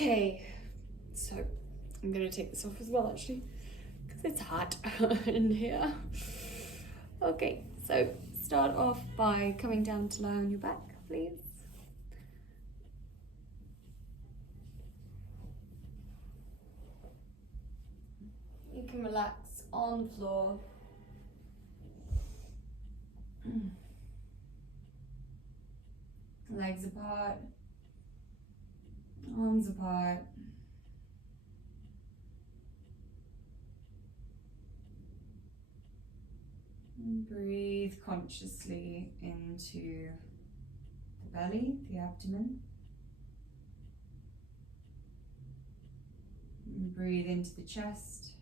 Okay, so I'm gonna take this off as well actually, because it's hot in here. Okay, so start off by coming down to lie on your back, please. You can relax on the floor. Legs apart, arms apart. And breathe consciously into the belly, the abdomen. And breathe into the chest.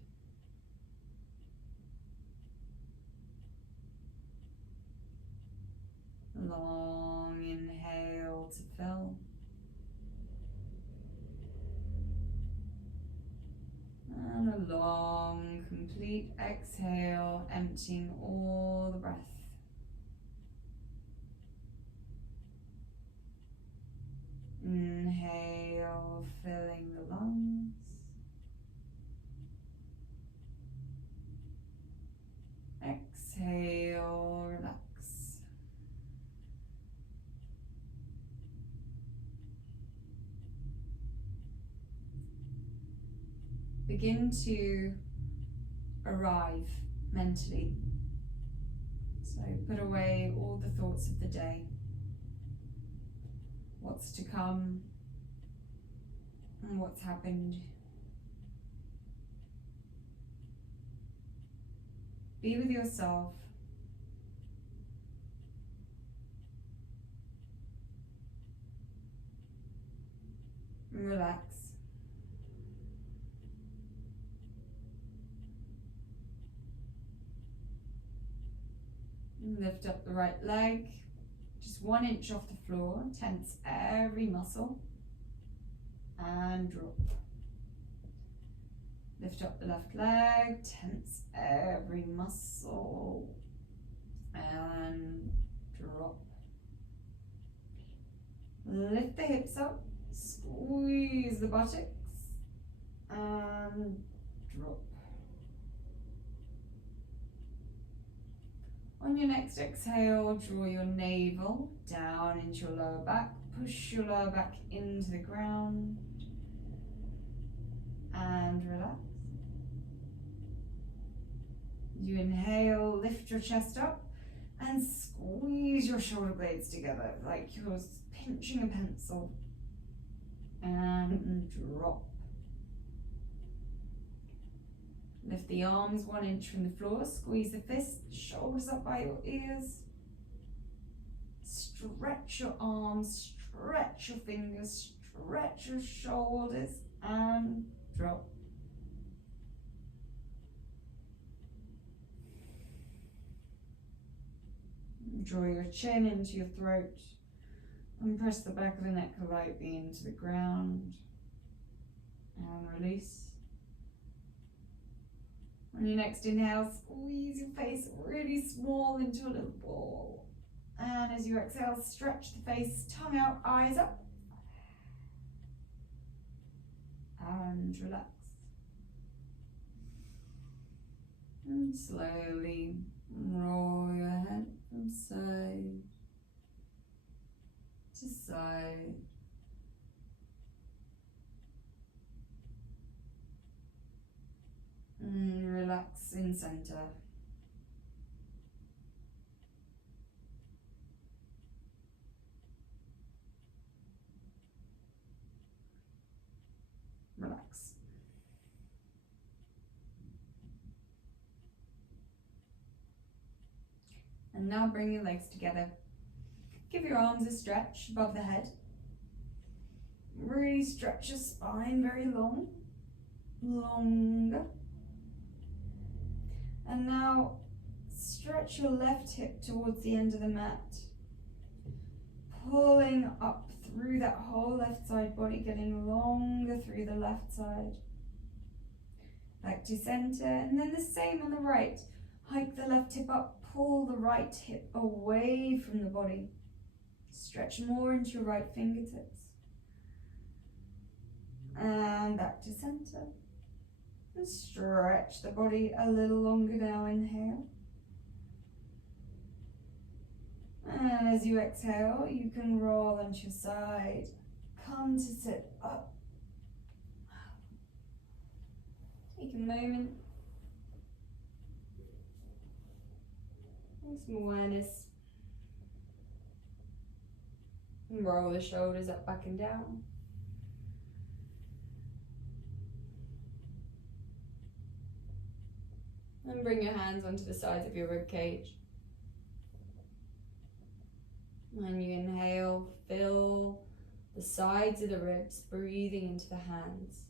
Long inhale to fill. And a long, complete exhale, emptying all the breath. Inhale, filling the lungs. Exhale, relax. Begin to arrive mentally. So put away all the thoughts of the day, what's to come, and what's happened. Be with yourself. And relax. Lift up the right leg, just 1 inch off the floor, tense every muscle, and drop. Lift up the left leg, tense every muscle, and drop. Lift the hips up, squeeze the buttocks, and drop. On your next exhale, draw your navel down into your lower back, push your lower back into the ground, and relax. You inhale, lift your chest up, and squeeze your shoulder blades together like you're pinching a pencil, and drop. Lift the arms 1 inch from the floor, squeeze the fists, shoulders up by your ears. Stretch your arms, stretch your fingers, stretch your shoulders, and drop. Draw your chin into your throat and press the back of the neck lightly into the ground, and release. On your next inhale, squeeze your face really small into a little ball. And as you exhale, stretch the face, tongue out, eyes up. And relax. And slowly roll your head from side to side. And relax in center. Relax. And now bring your legs together. Give your arms a stretch above the head. Really stretch your spine very long. Longer. And now stretch your left hip towards the end of the mat. Pulling up through that whole left side body, getting longer through the left side. Back to center, and then the same on the right. Hike the left hip up, pull the right hip away from the body. Stretch more into your right fingertips. And back to center. And stretch the body a little longer now, inhale. And as you exhale, you can roll onto your side. Come to sit up. Take a moment. Some awareness. And roll the shoulders up, back and down. And bring your hands onto the sides of your rib cage. When you inhale, fill the sides of the ribs, breathing into the hands.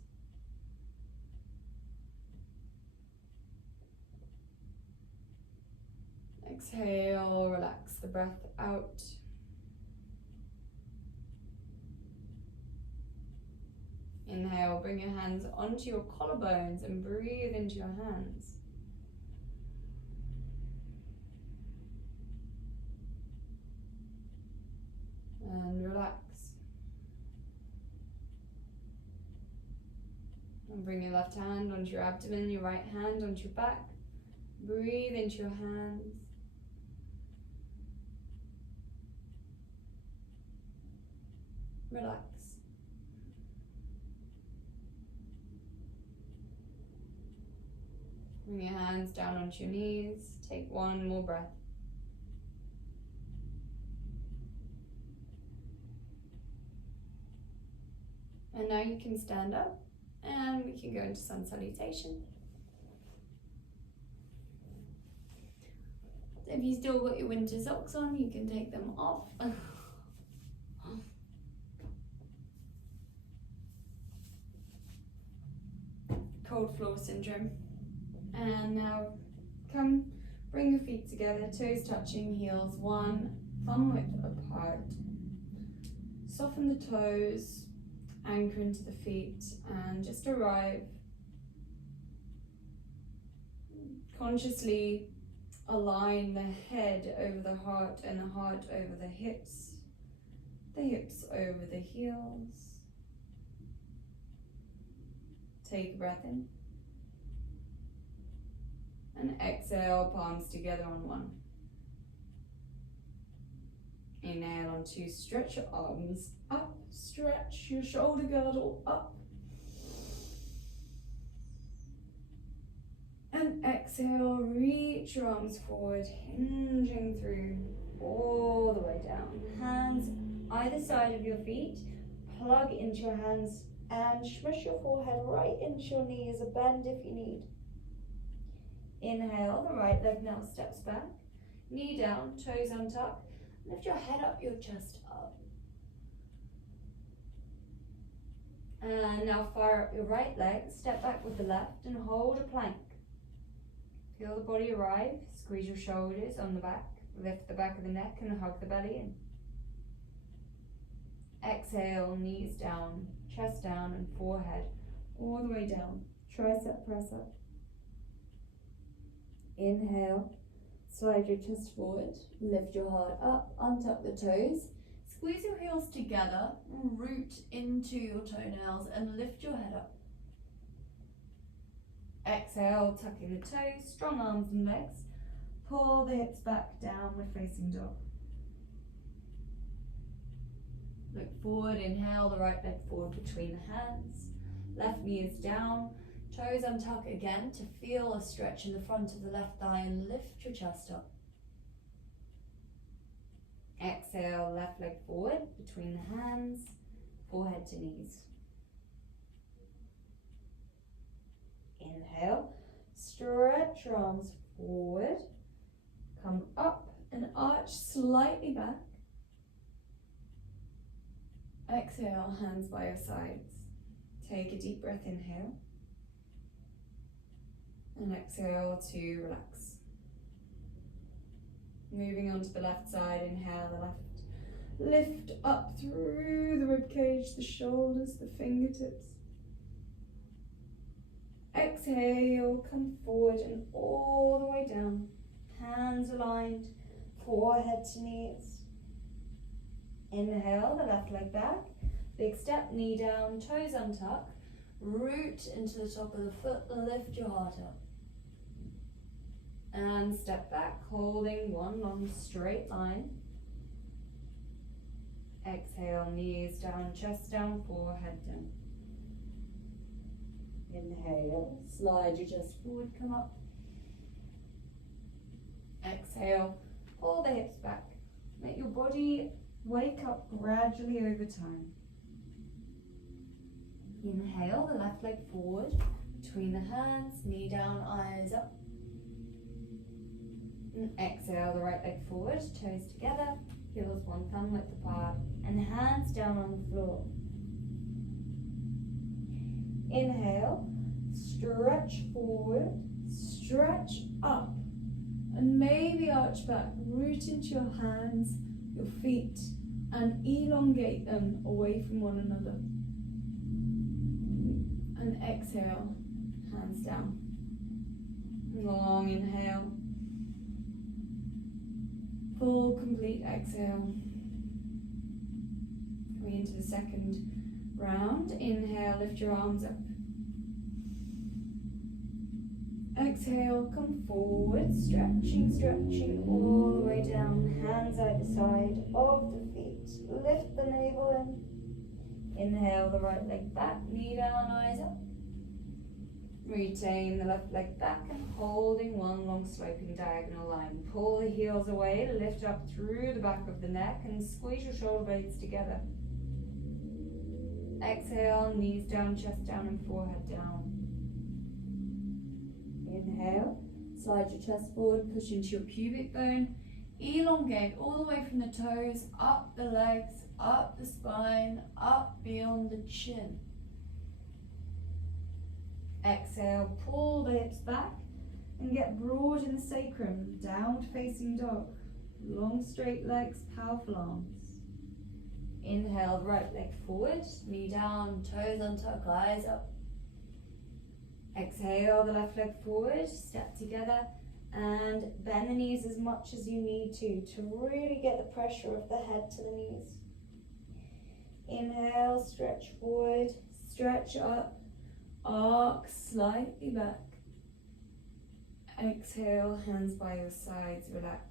Exhale, relax the breath out. Inhale, bring your hands onto your collarbones and breathe into your hands. And relax. And bring your left hand onto your abdomen, your right hand onto your back. Breathe into your hands. Relax. Bring your hands down onto your knees. Take one more breath. And now you can stand up and we can go into sun salutation. If you still got your winter socks on, you can take them off. Cold floor syndrome. And now come, bring your feet together, toes touching, heels one thumb width apart. Soften the toes, anchor into the feet, and just arrive. Consciously align the head over the heart and the heart over the hips over the heels. Take a breath in. And exhale, palms together on one. Inhale on two, stretch your arms up, stretch your shoulder girdle up. And exhale, reach your arms forward, hinging through all the way down. Hands either side of your feet, plug into your hands and smush your forehead right into your knees, a bend if you need. Inhale, the right leg now steps back, knee down, toes untucked. Lift your head up, your chest up. And now fire up your right leg, step back with the left and hold a plank. Feel the body arrive, squeeze your shoulders on the back, lift the back of the neck and hug the belly in. Exhale, knees down, chest down and forehead all the way down. Tricep press up. Inhale, slide your chest forward, lift your heart up, untuck the toes, squeeze your heels together, root into your toenails and lift your head up. Exhale, tucking the toes, strong arms and legs, pull the hips back, downward facing dog. Look forward, inhale, the right leg forward between the hands, left knee is down, toes untuck again to feel a stretch in the front of the left thigh and lift your chest up. Exhale, left leg forward between the hands, forehead to knees. Inhale, stretch your arms forward, come up and arch slightly back. Exhale, hands by your sides. Take a deep breath, inhale. And exhale to relax. Moving on to the left side, inhale the left. Lift up through the ribcage, the shoulders, the fingertips. Exhale, come forward and all the way down. Hands aligned, forehead to knees. Inhale, the left leg back. Big step, knee down, toes untuck. root into the top of the foot, lift your heart up. And step back, holding one long straight line. Exhale, knees down, chest down, forehead down. Inhale, slide your chest forward, come up. Exhale, pull the hips back. Make your body wake up gradually over time. Inhale, the left leg forward, between the hands, knee down, eyes up. And exhale, the right leg forward, toes together, heels one thumb width apart, and hands down on the floor. Inhale, stretch forward, stretch up, and maybe arch back, root into your hands, your feet, and elongate them away from one another. And exhale, hands down. Long inhale. Full, complete exhale. Coming into the second round. Inhale, lift your arms up. Exhale, come forward, stretching, stretching all the way down. Hands either side of the feet. Lift the navel in. Inhale, the right leg back, knee down, eyes up. Retain the left leg back and holding one long sloping diagonal line. Pull the heels away, lift up through the back of the neck and squeeze your shoulder blades together. Exhale, knees down, chest down and forehead down. Inhale, slide your chest forward, push into your pubic bone. Elongate all the way from the toes, up the legs, up the spine, up beyond the chin. Exhale, pull the hips back and get broad in the sacrum, downward facing dog. Long straight legs, powerful arms. Inhale, right leg forward, knee down, toes untuck, eyes up. Exhale, the left leg forward, step together and bend the knees as much as you need to really get the pressure of the head to the knees. Inhale, stretch forward, stretch up. Arc slightly back. Exhale, hands by your sides, relax.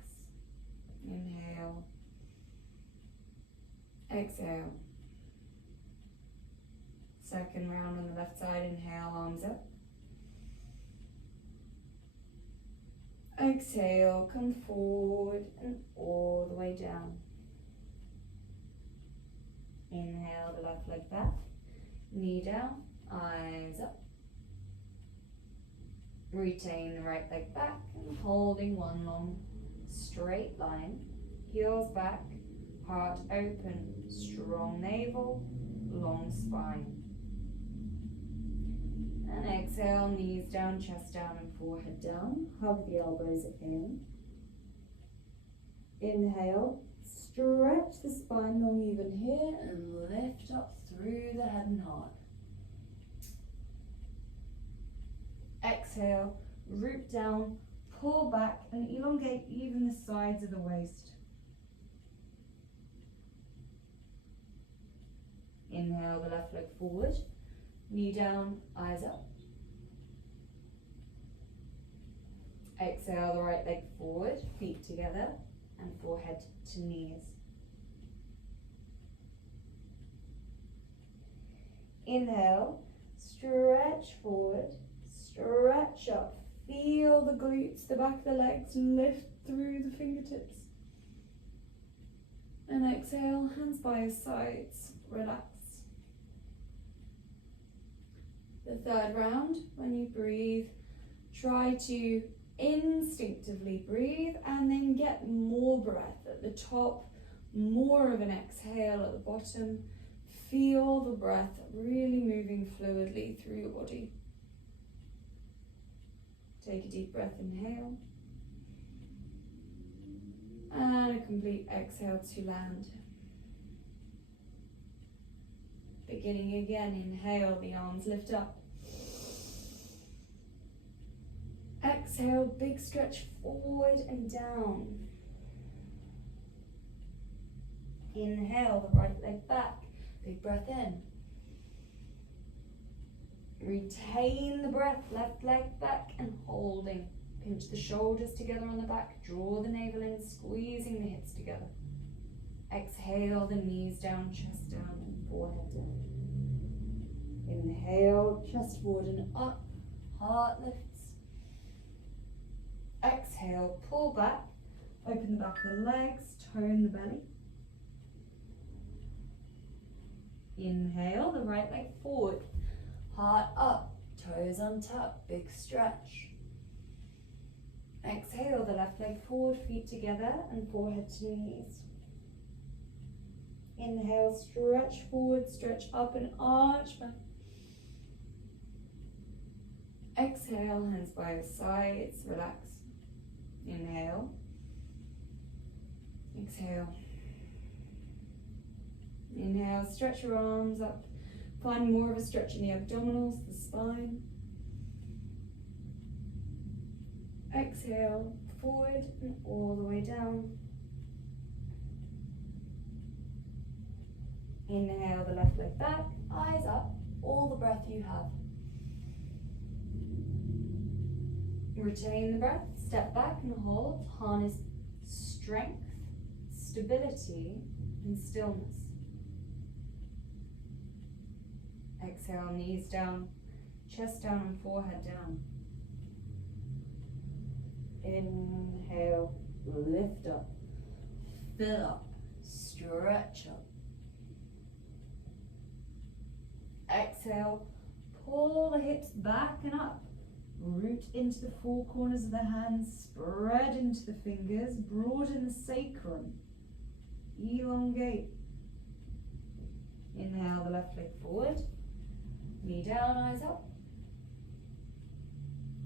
Inhale. Exhale. Second round on the left side, inhale, arms up. Exhale, come forward and all the way down. Inhale, the left leg back, knee down. Eyes up. Retain the right leg back and holding one long straight line. Heels back, heart open, strong navel, long spine. And exhale, knees down, chest down and forehead down. Hug the elbows in. Inhale, stretch the spine long even here and lift up through the head and heart. Exhale, root down, pull back and elongate even the sides of the waist. Inhale, the left leg forward, knee down, eyes up. Exhale, the right leg forward, feet together and forehead to knees. Inhale, stretch forward. Stretch up, feel the glutes, the back of the legs, lift through the fingertips. And exhale, hands by your sides, relax. The third round, when you breathe, try to instinctively breathe and then get more breath at the top, more of an exhale at the bottom. Feel the breath really moving fluidly through your body. Take a deep breath, inhale. And a complete exhale to land. Beginning again, inhale, the arms lift up. Exhale, big stretch forward and down. Inhale, the right leg back, big breath in. Retain the breath, left leg back and holding. Pinch the shoulders together on the back, draw the navel in, squeezing the hips together. Exhale the knees down, chest down and forehead down. Inhale, chest forward and up, heart lifts. Exhale, pull back, open the back of the legs, tone the belly. Inhale, the right leg forward, heart up, toes untucked, big stretch. Exhale, the left leg forward, feet together and forehead to knees. Inhale, stretch forward, stretch up and arch back. Exhale, hands by your sides, relax. Inhale. Exhale. Inhale, stretch your arms up. Find more of a stretch in the abdominals, the spine. Exhale, forward and all the way down. Inhale, the left leg back, eyes up, all the breath you have. Retain the breath, step back and hold, harness strength, stability and stillness. Exhale, knees down, chest down and forehead down. Inhale, lift up, fill up, stretch up. Exhale, pull the hips back and up. Root into the four corners of the hands, spread into the fingers, broaden the sacrum. Elongate. Inhale, the left leg forward. Knee down, eyes up.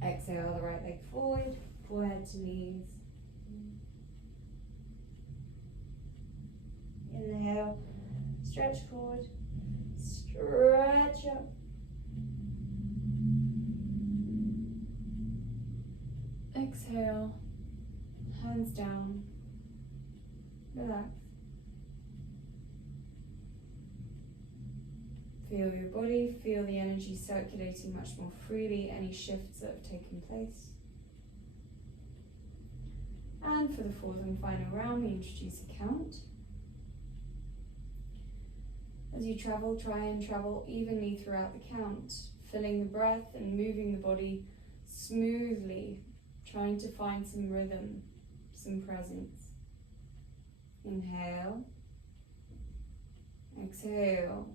Exhale, the right leg forward, forehead to knees. Inhale, stretch forward, stretch up. Exhale, hands down, relax. Feel your body, feel the energy circulating much more freely, any shifts that have taken place. And for the fourth and final round, we introduce a count. As you travel, try and travel evenly throughout the count, filling the breath and moving the body smoothly, trying to find some rhythm, some presence. Inhale, exhale.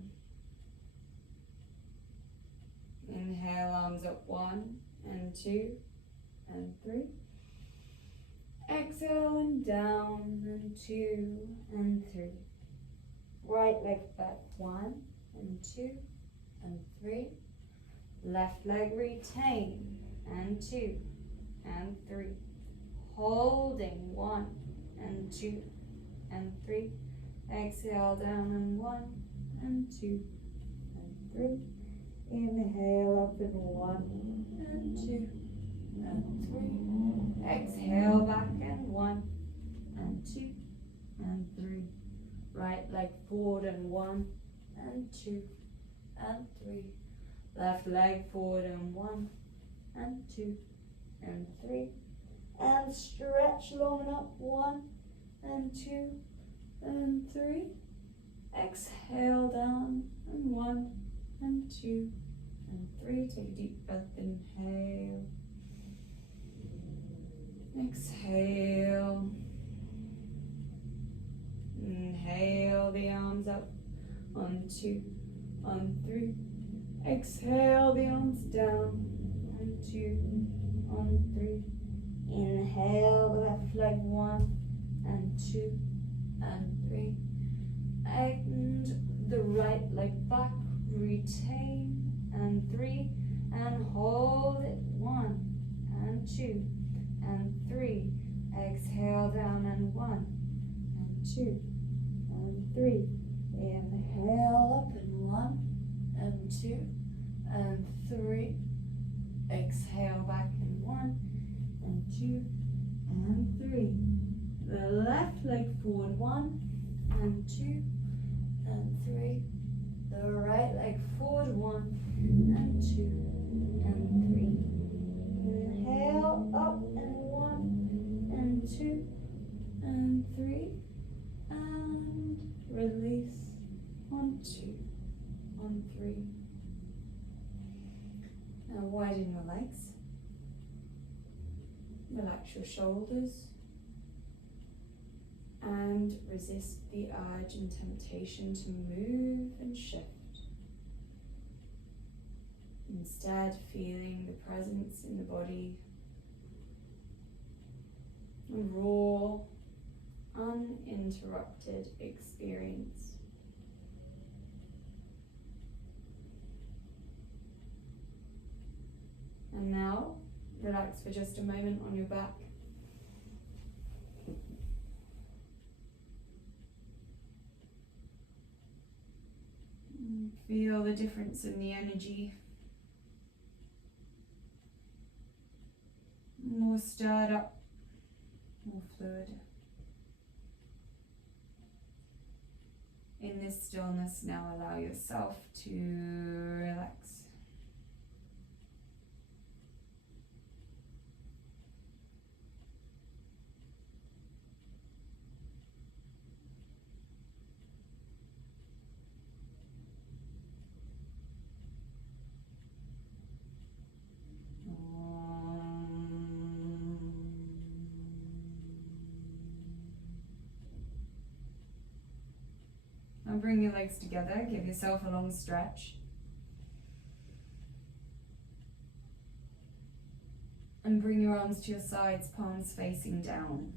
Inhale, arms up, 1 and 2 and 3. Exhale and down and 2 and 3. Right leg back, 1 and 2 and 3. Left leg retain and 2 and 3. Holding 1 and 2 and 3. Exhale down and 1 and 2 and 3. Inhale up and 1 and 2 and 3. Exhale back and 1 and 2 and 3. Right leg forward and 1 and 2 and 3. Left leg forward and 1 and 2 and 3. And stretch long and up, 1 and 2 and 3. Exhale down and 1 and 2 and 3. Take a deep breath, inhale. Exhale. Inhale the arms up, 1, 2, 1, 3. Exhale the arms down, 1, 2, 1, 3. Inhale the left leg, 1 and 2 and 3. And the right leg back, retain, and 3. And hold it, 1 and 2 and 3. Exhale down and 1 and 2 and 3. Inhale up and 1 and 2 and 3. Exhale back and 1 and 2 and 3. The left leg forward, 1 and 2 and 3. the right leg forward, 1 and 2 and 3. Inhale, up and 1 and 2 and 3. And release, 1, 2, 1, 3. Now widen your legs. Relax your shoulders. And resist the urge and temptation to move and shift. Instead, feeling the presence in the body, a raw, uninterrupted experience. And now, relax for just a moment on your back. Feel the difference in the energy. More stirred up, more fluid. In this stillness, now allow yourself to relax. Now bring your legs together, give yourself a long stretch. And bring your arms to your sides, palms facing down.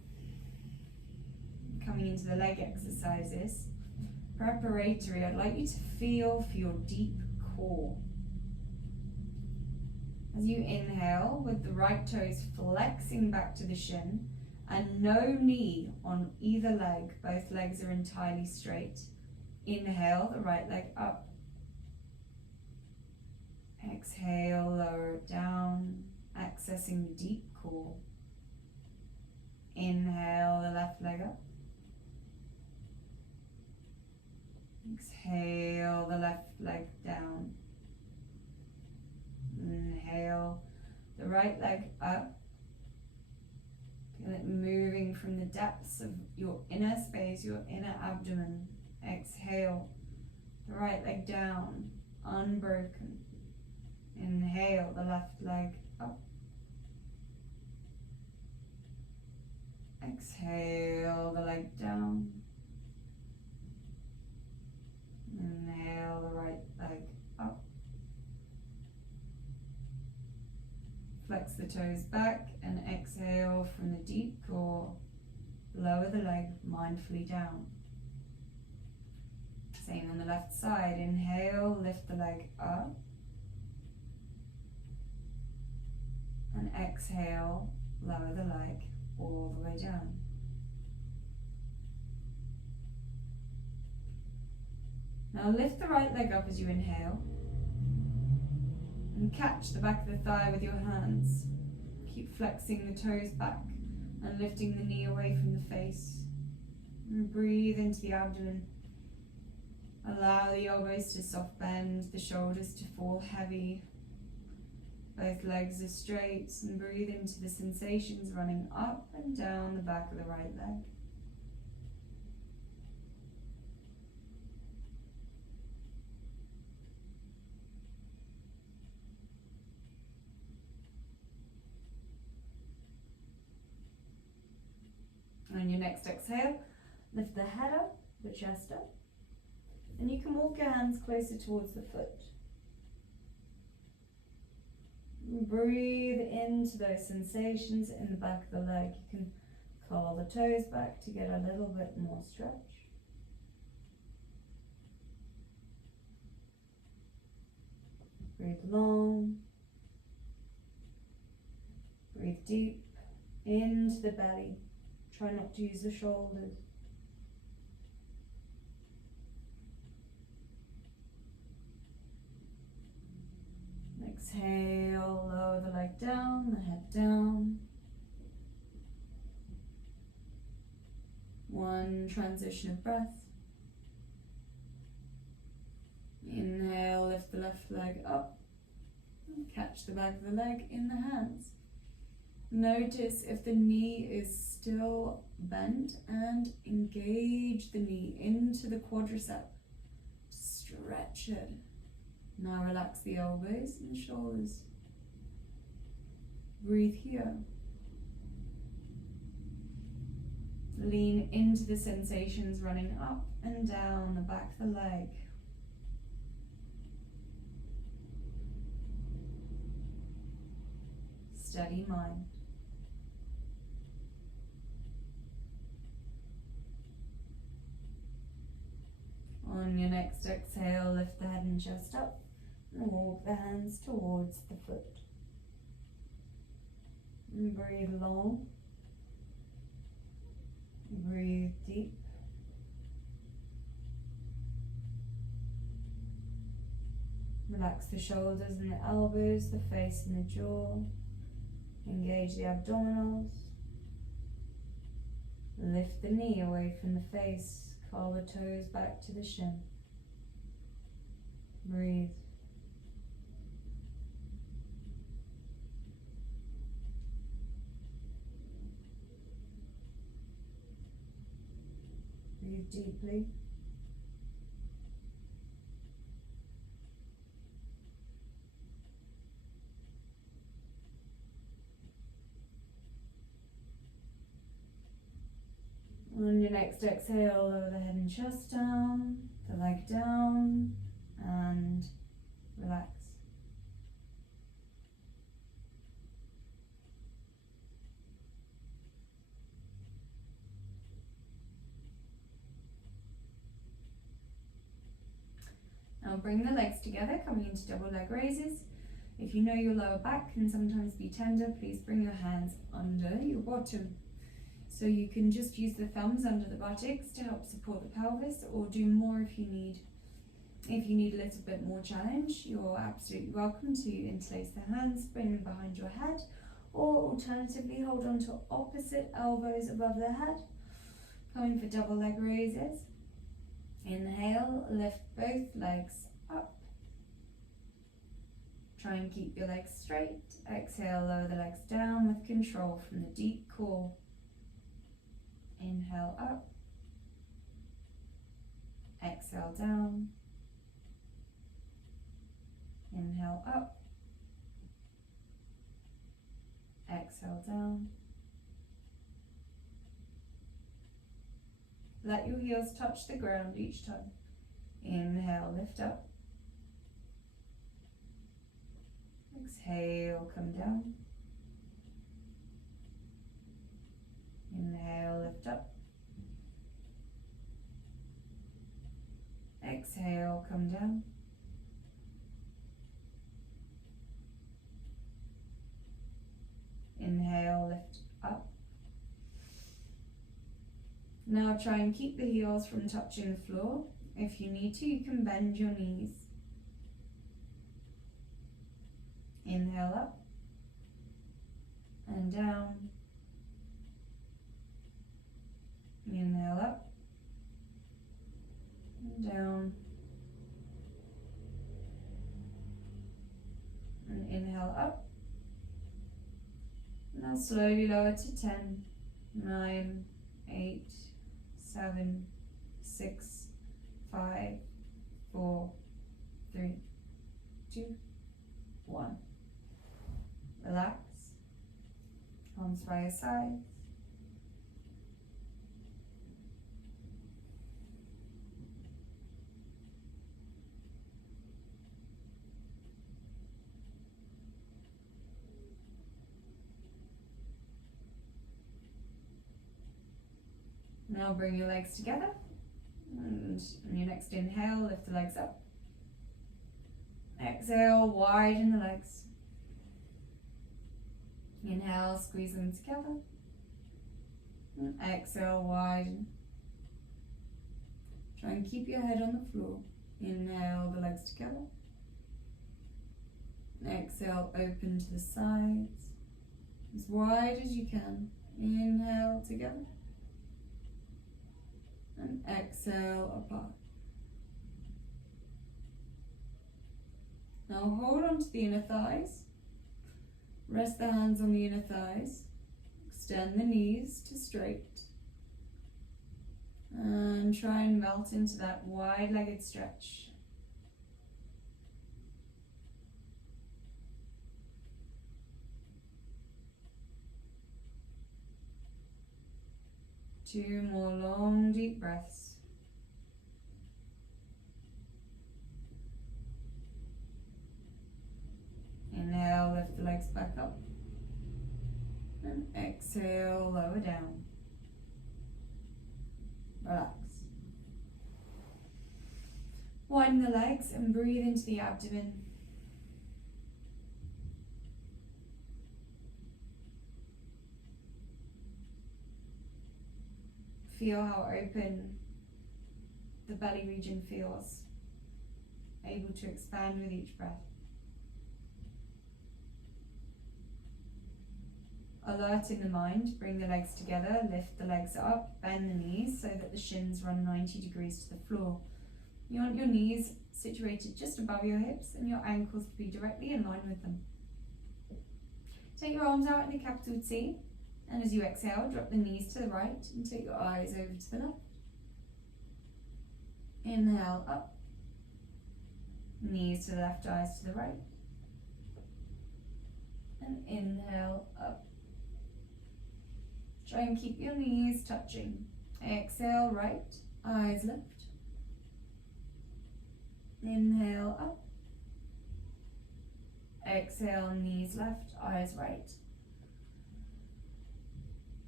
Coming into the leg exercises. Preparatory, I'd like you to feel for your deep core. As you inhale, with the right toes flexing back to the shin, and no knee on either leg, both legs are entirely straight. Inhale, the right leg up. Exhale, lower it down, accessing the deep core. Inhale, the left leg up. Exhale, the left leg down. Inhale, the right leg up. Feel it moving from the depths of your inner space, your inner abdomen. Exhale, the right leg down, unbroken. Inhale, the left leg up. Exhale, the leg down. Inhale, the right leg up. Flex the toes back and exhale from the deep core. Lower the leg mindfully down. Same on the left side. Inhale, lift the leg up. And exhale, lower the leg all the way down. Now lift the right leg up as you inhale. And catch the back of the thigh with your hands. Keep flexing the toes back and lifting the knee away from the face. And breathe into the abdomen. Allow the elbows to soft bend, the shoulders to fall heavy. Both legs are straight, and breathe into the sensations running up and down the back of the right leg. On your next exhale, lift the head up, the chest up. And you can walk your hands closer towards the foot. Breathe into those sensations in the back of the leg. You can curl the toes back to get a little bit more stretch. Breathe long. Breathe deep into the belly. Try not to use the shoulders. Exhale, lower the leg down, the head down. One transition of breath. Inhale, lift the left leg up. Catch the back of the leg in the hands. Notice if the knee is still bent and engage the knee into the quadricep. Stretch it. Now relax the elbows and shoulders. Breathe here. Lean into the sensations running up and down the back of the leg. Steady mind. On your next exhale, lift the head and chest up and walk the hands towards the foot. And breathe long. Breathe deep. Relax the shoulders and the elbows, the face and the jaw. Engage the abdominals. Lift the knee away from the face. Curl the toes back to the shin. Breathe. Breathe deeply. On your next exhale, lower the head and chest down, the leg down, and relax. Now bring the legs together, coming into double leg raises. If you know your lower back can sometimes be tender, please bring your hands under your bottom. So you can just use the thumbs under the buttocks to help support the pelvis, or do more if you need. If you need a little bit more challenge, you're absolutely welcome to interlace the hands, bring them behind your head, or alternatively hold on to opposite elbows above the head. Coming for double leg raises. Inhale, lift both legs up. Try and keep your legs straight. Exhale, lower the legs down with control from the deep core. Inhale up. Exhale down. Inhale up. Exhale down. Let your heels touch the ground each time. Inhale, lift up. Exhale, come down. Inhale, lift up. Exhale, come down. Inhale, lift up. Now try and keep the heels from touching the floor. If you need to, you can bend your knees. Inhale up and down. Inhale up and down. And inhale up. Now slowly lower to 10, 9, 8, 7, 6, 5, 4, 3, 2, 1. Relax. Arms by your sides. Now bring your legs together, and on your next inhale, lift the legs up. Exhale, widen the legs. Inhale, squeeze them together. And exhale, widen. Try and keep your head on the floor. Inhale, the legs together. Exhale, open to the sides. As wide as you can. Inhale, together. And exhale, apart. Now hold on to the inner thighs. Rest the hands on the inner thighs. Extend the knees to straight. And try and melt into that wide-legged stretch. Two more long, deep breaths. Inhale, lift the legs back up. And exhale, lower down. Relax. Widen the legs and breathe into the abdomen. Feel how open the belly region feels, able to expand with each breath. Alert in the mind, bring the legs together, lift the legs up, bend the knees so that the shins run 90 degrees to the floor. You want your knees situated just above your hips and your ankles to be directly in line with them. Take your arms out in a capital T, and as you exhale, drop the knees to the right and take your eyes over to the left. Inhale up, knees to the left, eyes to the right. And inhale up. Try and keep your knees touching. Exhale right, eyes left. Inhale up. Exhale, knees left, eyes right.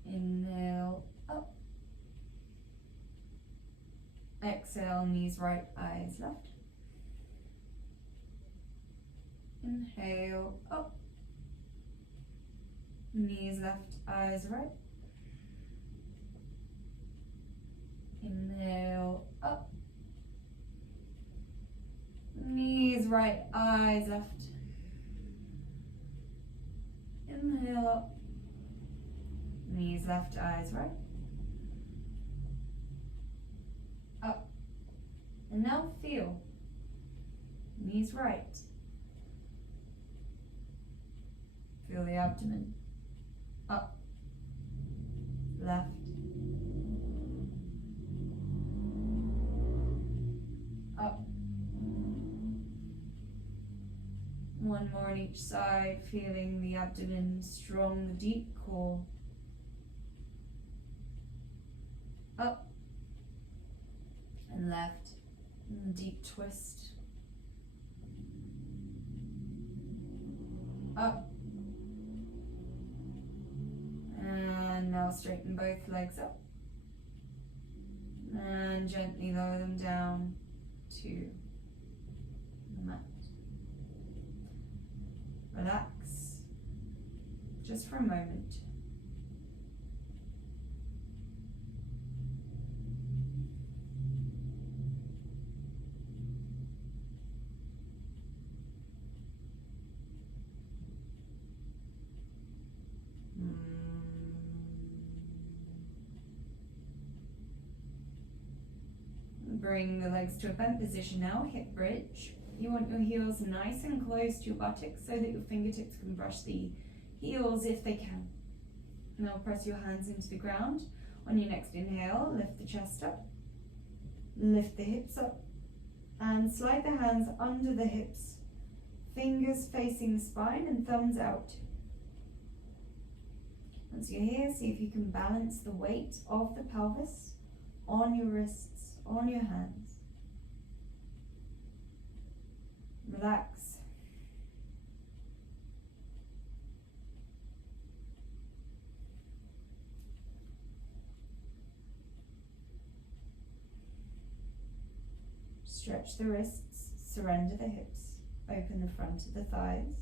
Inhale up. Exhale, knees right, eyes left. Inhale up. Knees left, eyes right. Inhale up. Knees right, eyes left. Inhale up. Knees left, eyes right. Up. And now feel. Knees right. Feel the abdomen. Up. Left. Up. One more on each side, feeling the abdomen strong, the deep core. Up. And left. And deep twist. Up. And now straighten both legs up. And gently lower them down to the mat. Relax, just for a moment. Bring the legs to a bent position now, hip bridge. You want your heels nice and close to your buttocks so that your fingertips can brush the heels if they can. Now press your hands into the ground. On your next inhale, lift the chest up, lift the hips up, and slide the hands under the hips. Fingers facing the spine and thumbs out. Once you're here, see if you can balance the weight of the pelvis on your wrists, on your hands. Relax. Stretch the wrists, surrender the hips, open the front of the thighs.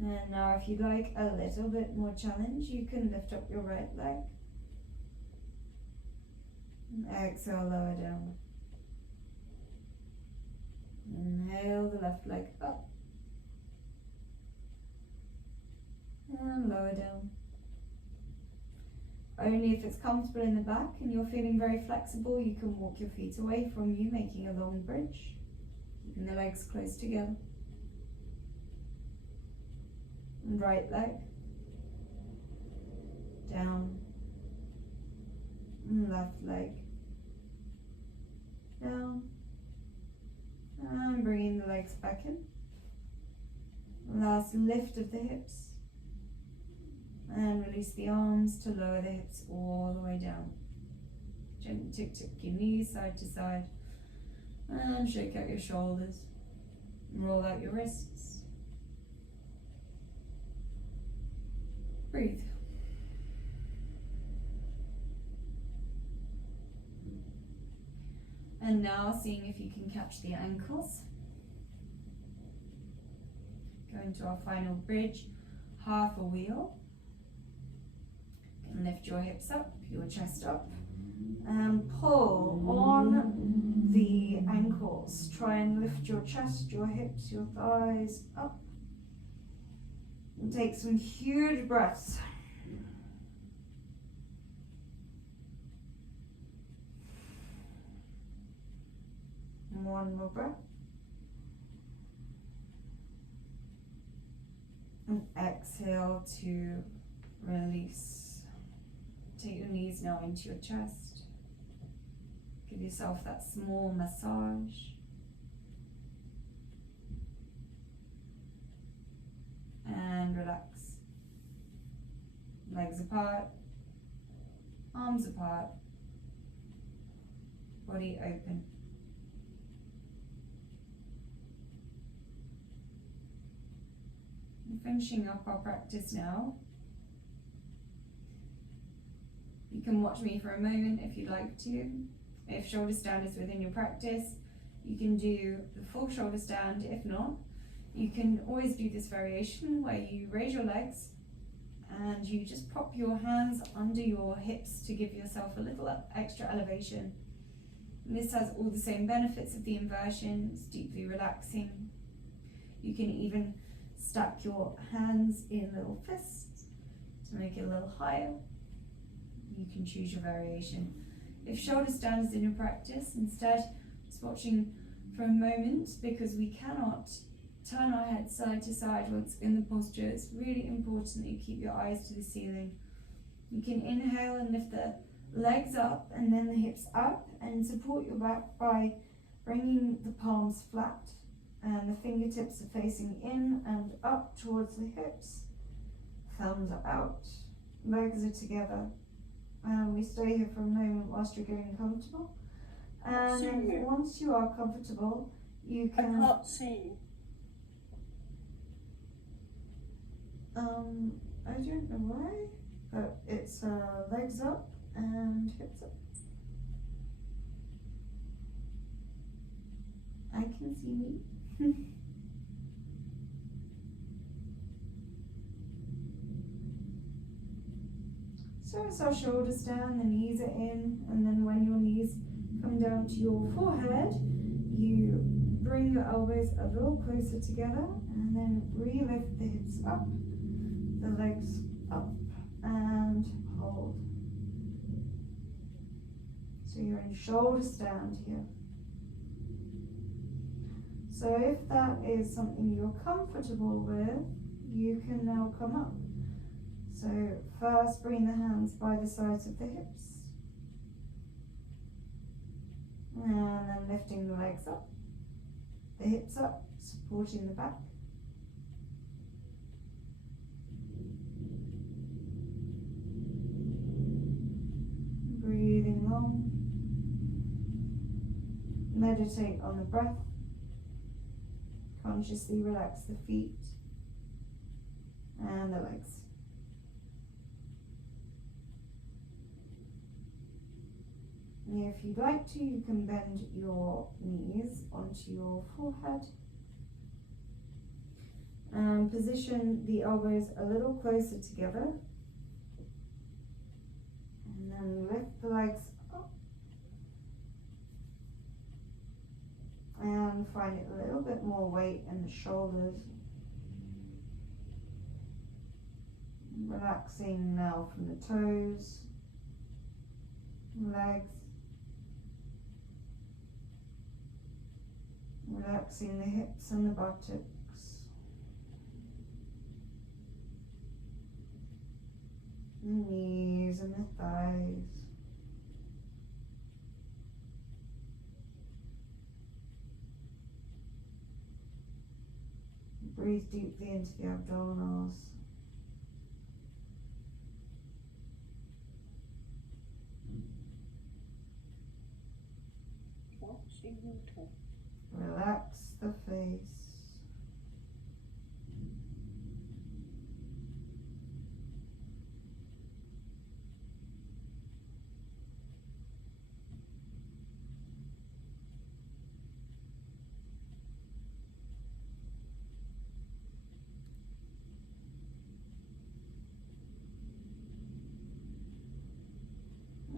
And now if you'd like a little bit more challenge, you can lift up your right leg. And exhale, lower down. Inhale the left leg up. And lower down. Only if it's comfortable in the back and you're feeling very flexible, you can walk your feet away from you, making a long bridge. Keeping the legs close together. And right leg. Down. And left leg. Down. And bringing the legs back in. Last lift of the hips. And release the arms to lower the hips all the way down. Gently tip your knees side to side. And shake out your shoulders. Roll out your wrists. Breathe. And now seeing if you can catch the ankles. Go into our final bridge, half a wheel. And lift your hips up, your chest up. And pull on the ankles. Try and lift your chest, your hips, your thighs up. And take some huge breaths. One more breath. And exhale to release. Take your knees now into your chest. Give yourself that small massage. And relax. Legs apart. Arms apart. Body open. Finishing up our practice now. You can watch me for a moment if you'd like to. If shoulder stand is within your practice, you can do the full shoulder stand. If not, you can always do this variation where you raise your legs and you just pop your hands under your hips to give yourself a little extra elevation. And this has all the same benefits of the inversion. It's deeply relaxing. You can even stack your hands in little fists to make it a little higher. You can choose your variation. If shoulder stand is in your practice, instead just watching for a moment, because we cannot turn our head side to side once in the posture. It's really important that you keep your eyes to the ceiling. You can inhale and lift the legs up and then the hips up, and support your back by bringing the palms flat. And the fingertips are facing in and up towards the hips. Thumbs are out. Legs are together. And we stay here for a moment whilst you're getting comfortable. And then once you are comfortable, you can... I can't see you. I don't know why, but it's legs up and hips up. I can see me. So it's our shoulder stand, the knees are in, and then when your knees come down to your forehead, you bring your elbows a little closer together and then re-lift the hips up, the legs up, and hold. So you're in shoulder stand here. So if that is something you're comfortable with, you can now come up. So first bring the hands by the sides of the hips. And then lifting the legs up, the hips up, supporting the back. Breathing long. Meditate on the breath. Consciously relax the feet and the legs. And if you'd like to, you can bend your knees onto your forehead. And position the elbows a little closer together. And then lift the legs up. And find a little bit more weight in the shoulders. Relaxing now from the toes, legs. Relaxing the hips and the buttocks. The knees and the thighs. Breathe deeply into the abdominals. Relax the face.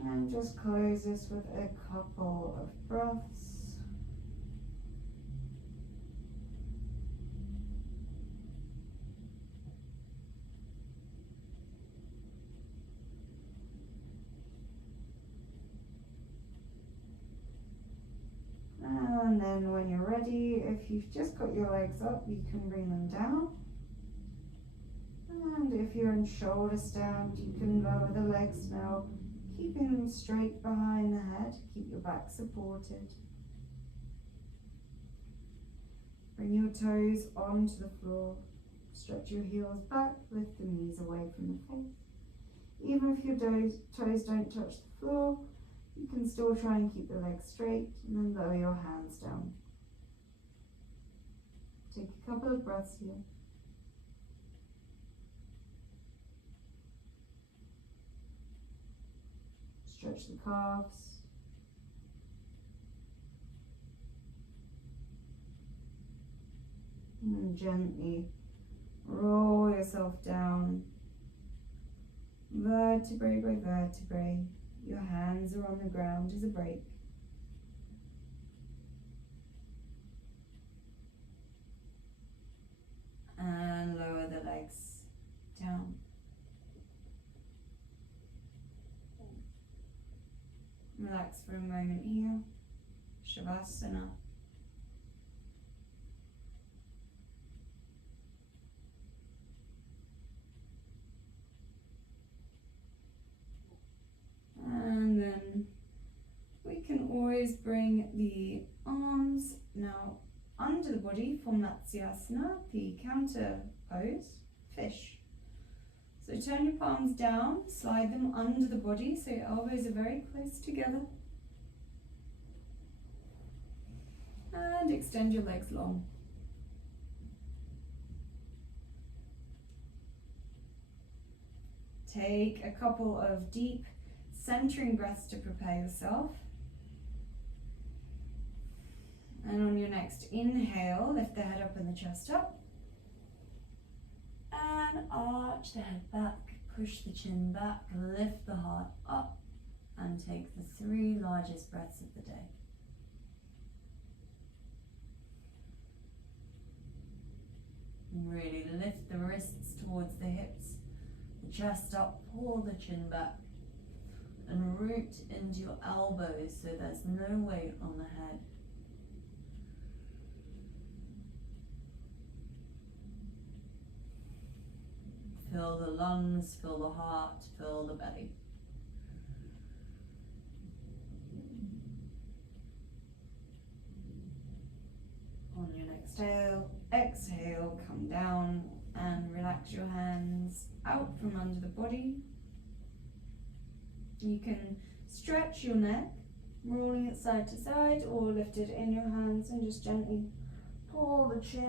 And just close this with a couple of breaths. And then when you're ready, if you've just got your legs up, you can bring them down. And if you're in shoulder stand, you can lower the legs now, keeping them straight behind the head. Keep your back supported. Bring your toes onto the floor. Stretch your heels back, lift the knees away from the face. Even if your toes don't touch the floor, you can still try and keep the legs straight and then lower your hands down. Take a couple of breaths here. Stretch the calves. And then gently roll yourself down, vertebrae by vertebrae. Your hands are on the ground as a break. And lower the legs down. Relax for a moment here. Shavasana. And then we can always bring the arms now under the body for Matsyasana, the counter pose, fish. So turn your palms down, slide them under the body so your elbows are very close together. And extend your legs long. Take a couple of deep centering breaths to prepare yourself. And on your next inhale, lift the head up and the chest up. And arch the head back, push the chin back, lift the heart up, and take the 3 largest breaths of the day. Really lift the wrists towards the hips, the chest up, pull the chin back, and root into your elbows so there's no weight on the head. Fill the lungs, fill the heart, fill the belly. On your next exhale, come down and relax your hands out from under the body. You can stretch your neck, rolling it side to side, or lift it in your hands and just gently pull the chin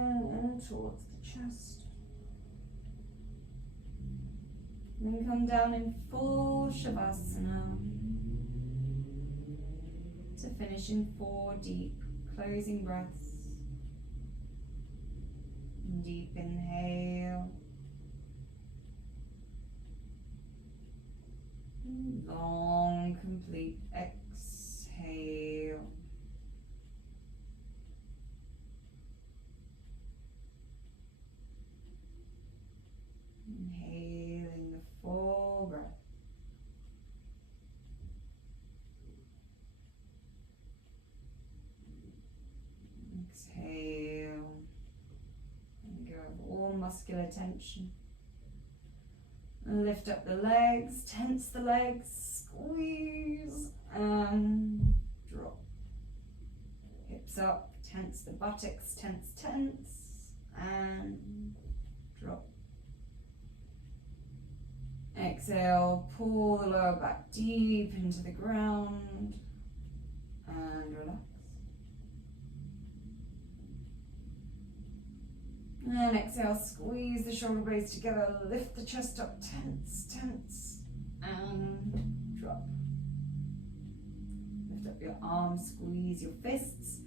in towards the chest. And then come down in full Shavasana to finish in 4 deep closing breaths. Deep inhale. Long, complete exhale. Inhaling the full breath. Exhale. muscular tension. Lift up the legs, tense the legs, squeeze and drop. Hips up, tense the buttocks, tense, tense, and drop. Exhale, pull the lower back deep into the ground and relax. And exhale, squeeze the shoulder blades together, lift the chest up, tense, tense, and drop. Lift up your arms, squeeze your fists,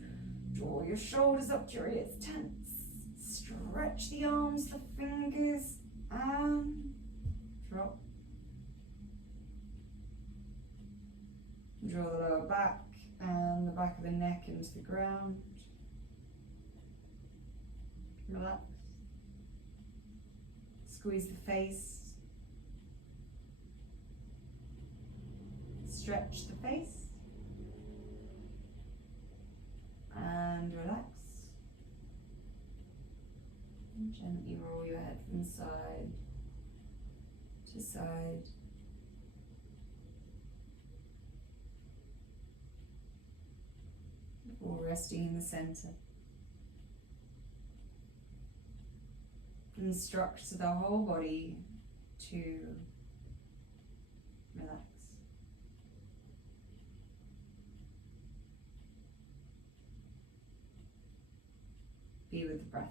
draw your shoulders up to your ears, tense. Stretch the arms, the fingers, and drop. Draw the lower back and the back of the neck into the ground. Relax. Squeeze the face. Stretch the face. And relax. And gently roll your head from side to side. Before resting in the center. Instruct the whole body to relax. Be with the breath.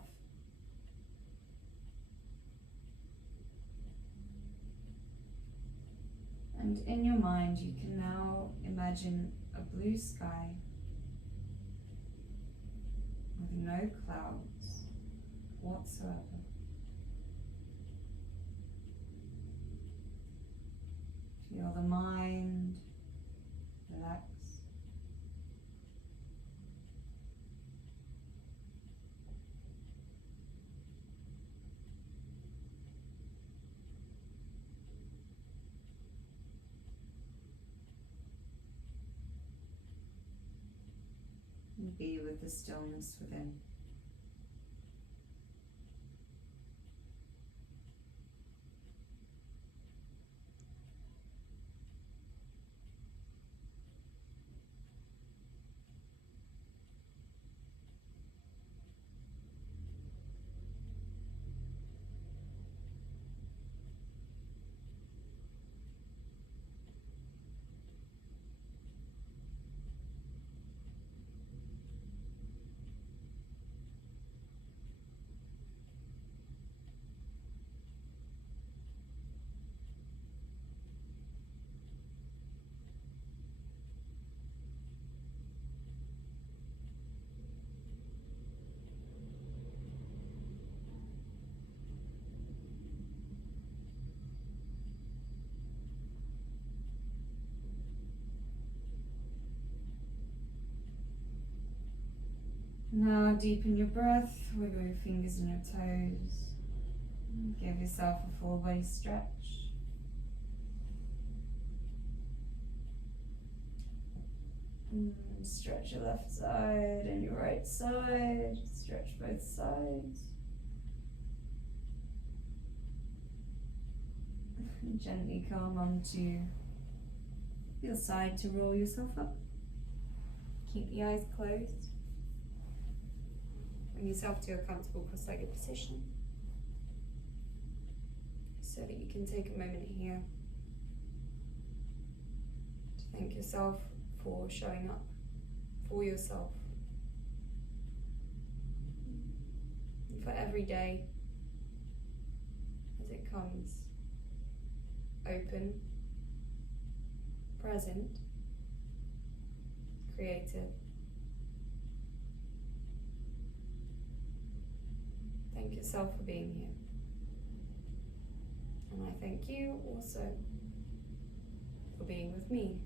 And in your mind, you can now imagine a blue sky with no clouds whatsoever. Feel the mind relax. And be with the stillness within. Now deepen your breath, wiggle your fingers and your toes. Give yourself a full body stretch. And stretch your left side and your right side. Stretch both sides. And gently come onto your side to roll yourself up. Keep the eyes closed. Bring yourself to a comfortable cross-legged position so that you can take a moment here to thank yourself for showing up for yourself, and for every day as it comes, open, present, creative. Thank yourself for being here. And I thank you also for being with me.